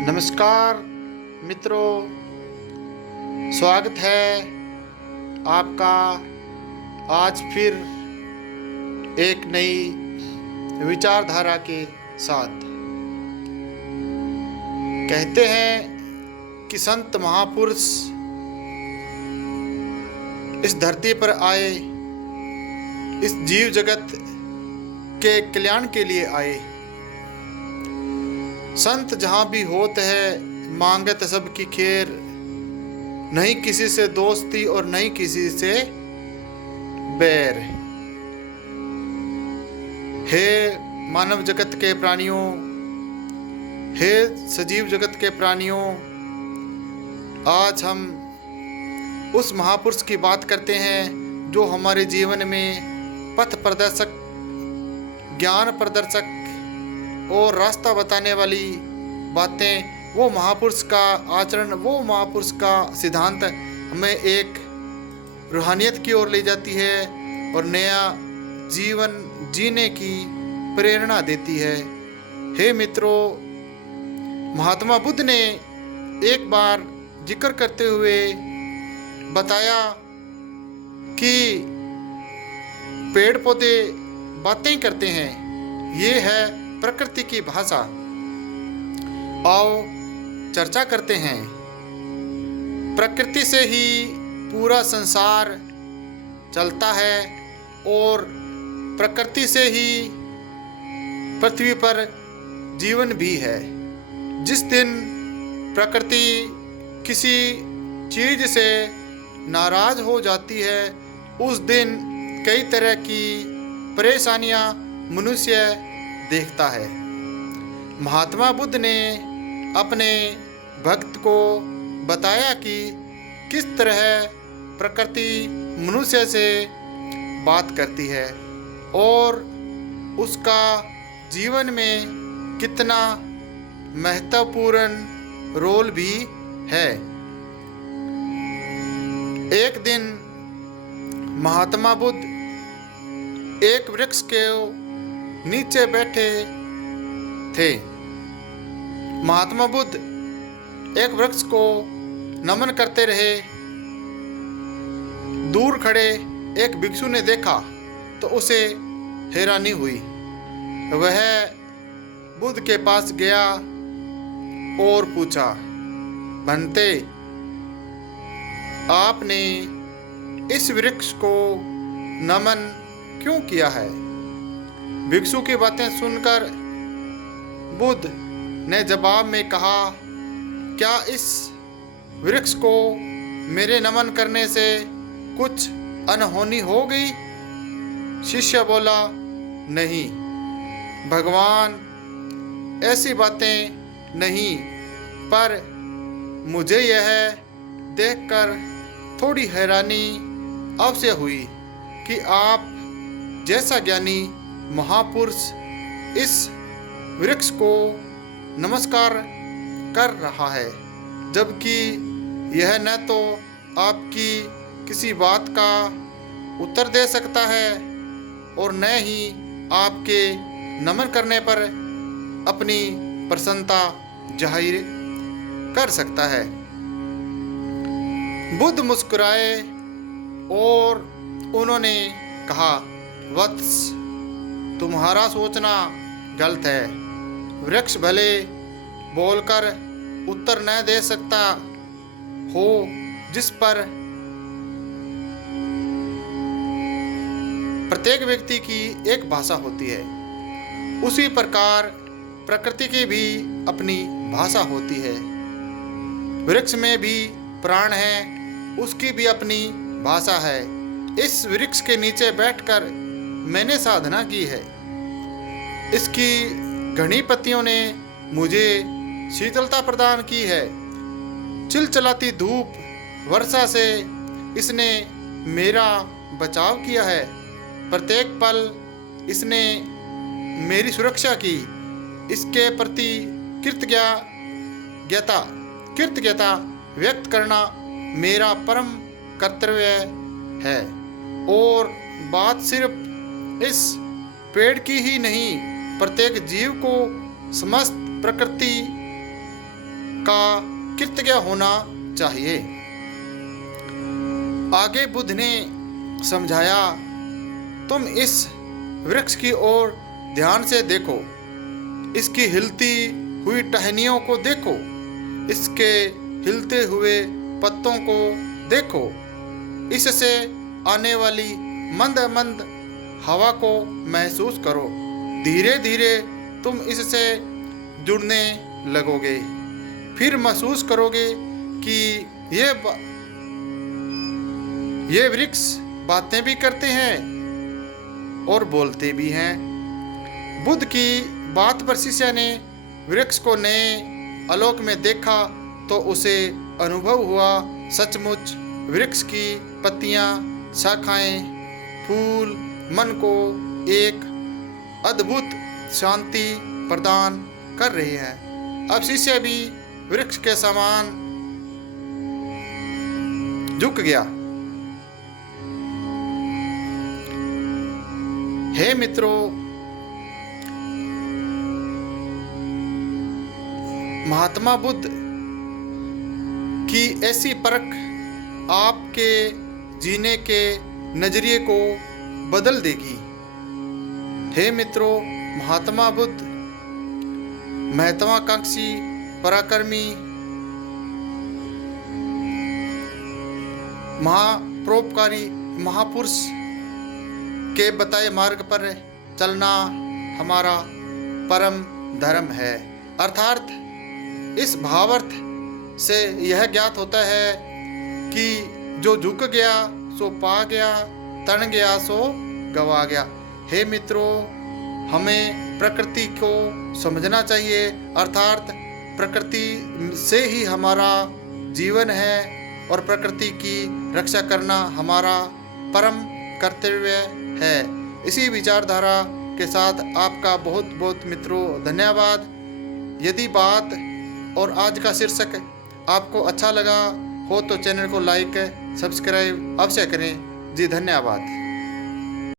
नमस्कार मित्रों, स्वागत है आपका आज फिर एक नई विचारधारा के साथ। कहते हैं कि संत महापुरुष इस धरती पर आए, इस जीव जगत के कल्याण के लिए आए। संत जहाँ भी होते हैं मांगत सबकी खैर, नहीं किसी से दोस्ती और नहीं किसी से बैर। हे मानव जगत के प्राणियों, हे सजीव जगत के प्राणियों, आज हम उस महापुरुष की बात करते हैं जो हमारे जीवन में पथ प्रदर्शक, ज्ञान प्रदर्शक और रास्ता बताने वाली बातें, वो महापुरुष का आचरण, वो महापुरुष का सिद्धांत हमें एक रूहानियत की ओर ले जाती है और नया जीवन जीने की प्रेरणा देती है। हे मित्रों, महात्मा बुद्ध ने एक बार जिक्र करते हुए बताया कि पेड़ पौधे बातें करते हैं, ये है प्रकृति की भाषा। आओ चर्चा करते हैं। प्रकृति से ही पूरा संसार चलता है और प्रकृति से ही पृथ्वी पर जीवन भी है। जिस दिन प्रकृति किसी चीज से नाराज हो जाती है, उस दिन कई तरह की परेशानियां मनुष्य देखता है। महात्मा बुद्ध ने अपने भक्त को बताया कि किस तरह प्रकृति मनुष्य से बात करती है और उसका जीवन में कितना महत्वपूर्ण रोल भी है। एक दिन महात्मा बुद्ध एक वृक्ष के नीचे बैठे थे। महात्मा बुद्ध एक वृक्ष को नमन करते रहे। दूर खड़े एक भिक्षु ने देखा तो उसे हैरानी हुई। वह बुद्ध के पास गया और पूछा, भंते, आपने इस वृक्ष को नमन क्यों किया है? भिक्षु की बातें सुनकर बुद्ध ने जवाब में कहा, क्या इस वृक्ष को मेरे नमन करने से कुछ अनहोनी हो गई? शिष्य बोला, नहीं भगवान, ऐसी बातें नहीं, पर मुझे यह देखकर थोड़ी हैरानी अवश्य हुई कि आप जैसा ज्ञानी महापुरुष इस वृक्ष को नमस्कार कर रहा है, जबकि यह न तो आपकी किसी बात का उत्तर दे सकता है और न ही आपके नमन करने पर अपनी प्रसन्नता जाहिर कर सकता है। बुद्ध मुस्कुराए और उन्होंने कहा, वत्स, तुम्हारा सोचना गलत है। वृक्ष भले बोलकर उत्तर न दे सकता हो, जिस पर प्रत्येक व्यक्ति की एक भाषा होती है, उसी प्रकार प्रकृति की भी अपनी भाषा होती है। वृक्ष में भी प्राण है, उसकी भी अपनी भाषा है। इस वृक्ष के नीचे बैठकर मैंने साधना की है। इसकी घनी पत्तियों ने मुझे शीतलता प्रदान की है। चिलचिलाती धूप, वर्षा से इसने मेरा बचाव किया है। प्रत्येक पल इसने मेरी सुरक्षा की। इसके प्रति कृतज्ञता व्यक्त करना मेरा परम कर्तव्य है। और बात सिर्फ इस पेड़ की ही नहीं, प्रत्येक जीव को समस्त प्रकृति का कृतज्ञ होना चाहिए। आगे बुद्ध ने समझाया, तुम इस वृक्ष की ओर ध्यान से देखो, इसकी हिलती हुई टहनियों को देखो, इसके हिलते हुए पत्तों को देखो, इससे आने वाली मंद मंद हवा को महसूस करो। धीरे धीरे तुम इससे जुड़ने लगोगे, फिर महसूस करोगे कि ये वृक्ष बातें भी करते हैं और बोलते भी हैं। बुद्ध की बात पर शिष्य ने वृक्ष को नए आलोक में देखा तो उसे अनुभव हुआ, सचमुच वृक्ष की पत्तियां, शाखाएं, फूल मन को एक अद्भुत शांति प्रदान कर रही हैं। अब शिष्य भी वृक्ष के समान झुक गया। हे मित्रों, महात्मा बुद्ध की ऐसी परख आपके जीने के नजरिए को बदल देगी। हे मित्रों, महात्मा बुद्ध महत्वाकांक्षी, पराक्रमी, महापरोपकारी महापुरुष के बताए मार्ग पर चलना हमारा परम धर्म है। अर्थात इस भावार्थ से यह ज्ञात होता है कि जो झुक गया सो पा गया, तन गया सो गवा गया। हे मित्रों, हमें प्रकृति को समझना चाहिए, अर्थात प्रकृति से ही हमारा जीवन है और प्रकृति की रक्षा करना हमारा परम कर्तव्य है। इसी विचारधारा के साथ आपका बहुत बहुत मित्रों धन्यवाद। यदि बात और आज का शीर्षक आपको अच्छा लगा हो तो चैनल को लाइक, सब्सक्राइब अवश्य करें। जी धन्यवाद।